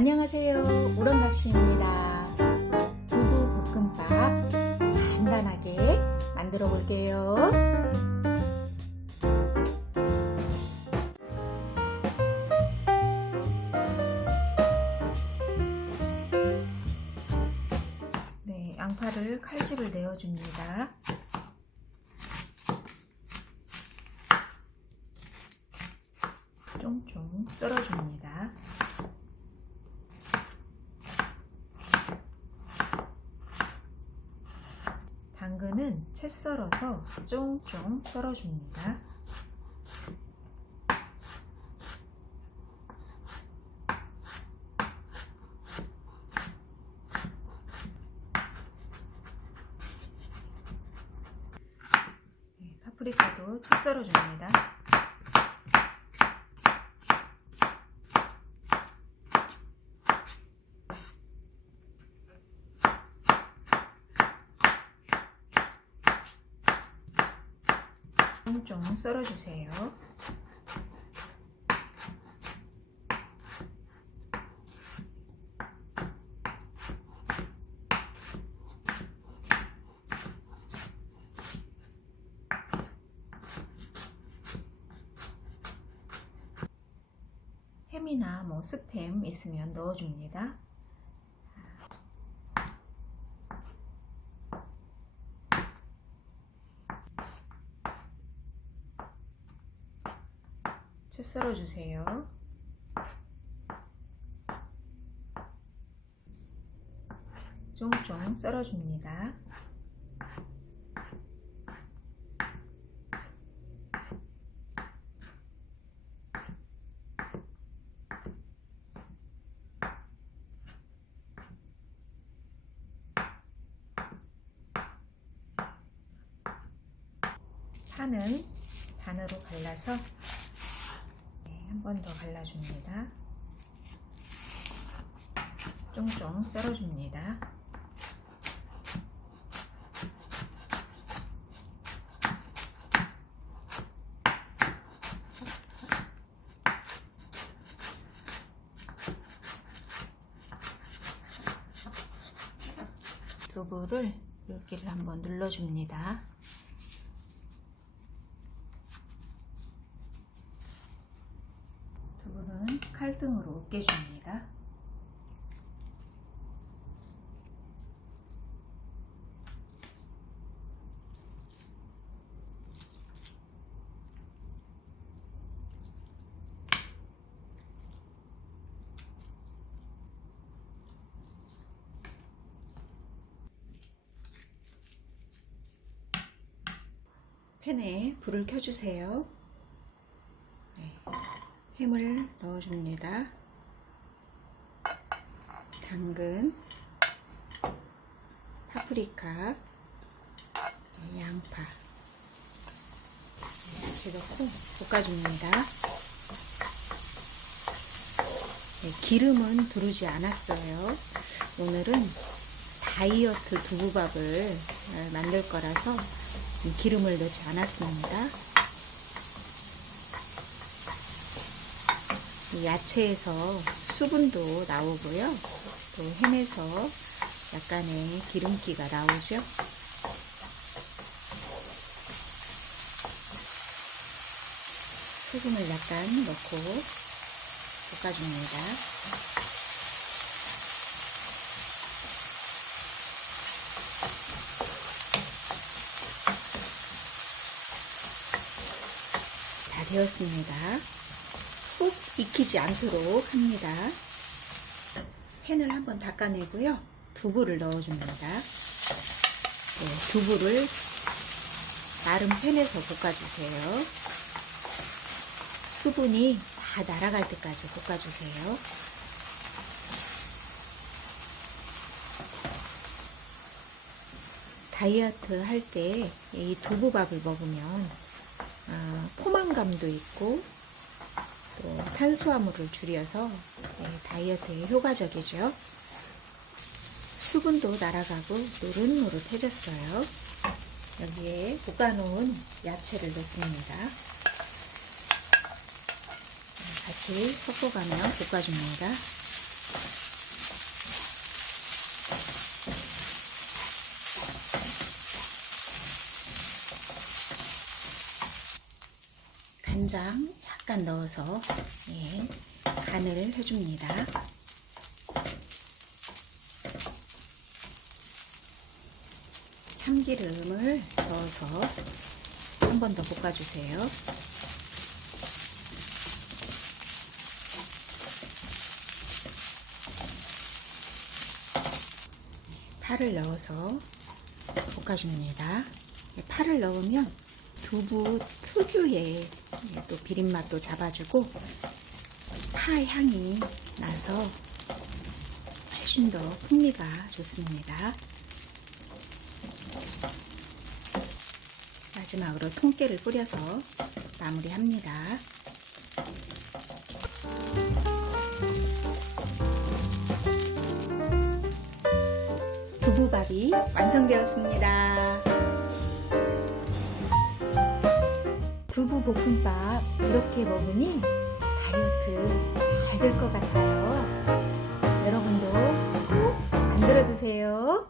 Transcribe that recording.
안녕하세요. 우렁각시입니다. 두부 볶음밥 간단하게 만들어 볼게요. 네, 양파를 칼집을 내어줍니다. 쫑쫑 썰어줍니다. 당근은 채 썰어서 쫑쫑 썰어줍니다. 네, 파프리카도 채 썰어줍니다. 쫑쫑 썰어주세요. 햄이나 뭐 스팸 있으면 넣어줍니다. 채 썰어 주세요. 쫑쫑 썰어줍니다. 파는 반으로 갈라서 네, 한 번더 갈라줍니다. 쫑쫑 썰어줍니다. 두부를 물기를 한번 눌러줍니다. 두부는 칼등으로 으깨줍니다. 팬에 불을 켜주세요. 네. 햄을 넣어줍니다. 당근, 파프리카, 네, 양파 같이 넣고 볶아줍니다. 네, 기름은 두르지 않았어요. 오늘은 다이어트 두부밥을 어, 만들 거라서 기름을 넣지 않았습니다. 야채에서 수분도 나오고요. 또 햄에서 약간의 기름기가 나오죠. 소금을 약간 넣고 볶아줍니다. 다 되었습니다. 푹 익히지 않도록 합니다. 팬을 한번 닦아내고요. 두부를 넣어줍니다. 네, 두부를 나름 팬에서 볶아주세요. 수분이 다 날아갈 때까지 볶아주세요. 다이어트 할 때 이 두부밥을 먹으면 아, 포만감도 있고 또 탄수화물을 줄여서 네, 다이어트에 효과적이죠. 수분도 날아가고 노릇노릇해졌어요. 여기에 볶아놓은 야채를 넣습니다. 네, 같이 섞어가며 볶아줍니다. 간장 약간 넣어서 예, 간을 해줍니다. 참기름을 넣어서 한 번 더 볶아주세요. 파를 넣어서 볶아줍니다. 파를 넣으면 두부 특유의 또 비린맛도 잡아주고 파 향이 나서 훨씬 더 풍미가 좋습니다. 마지막으로 통깨를 뿌려서 마무리합니다. 두부밥이 완성되었습니다. 볶음밥 이렇게 먹으니 다이어트 잘 될 것 같아요. 여러분도 꼭 만들어 드세요.